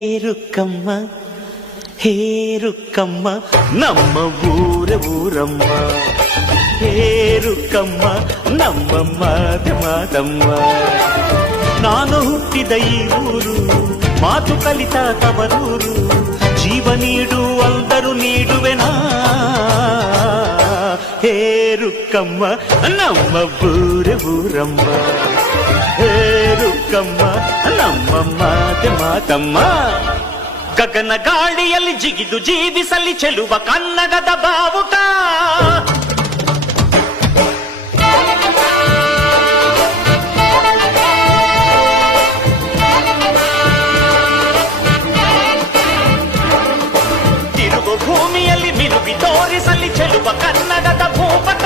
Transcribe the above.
ರುಕ್ಕಮ್ಮ ಹೇ ರುಕ್ಕಮ್ಮ ನಮ್ಮ ಊರ ಊರಮ್ಮ ಹೇ ರುಕ್ಕಮ್ಮ ನಮ್ಮ ಮಾತೆ ಮಾತಮ್ಮ ನಾನು ಹುಟ್ಟಿದ ಈ ಊರು ಮಾತು ಕಲಿತ ತವರೂರು ಜೀವ ನೀಡು ಅಂದರು ನೀಡುವೆನಾ ಹೇ ರುಕ್ಕಮ್ಮ ನಮ್ಮ ಊರ ಊರಮ್ಮ ಹೇ ರುಕ್ಕಮ್ಮ ನಮ್ಮ ಮಾತೆ ಮಾತಮ್ಮ ಗಗನ ಗಾಳಿಯಲ್ಲಿ ಜಿಗಿದು ಜೀವಿಸಲಿ ಚೆಲುವ ಕನ್ನಡದ ಬಾವುಟ ತಿರುಗು ಭೂಮಿಯಲ್ಲಿ ಮಿನುಗಿ ತೋರಿಸಲಿ ಚೆಲುವ ಕನ್ನಡದ ಭೂಪಟ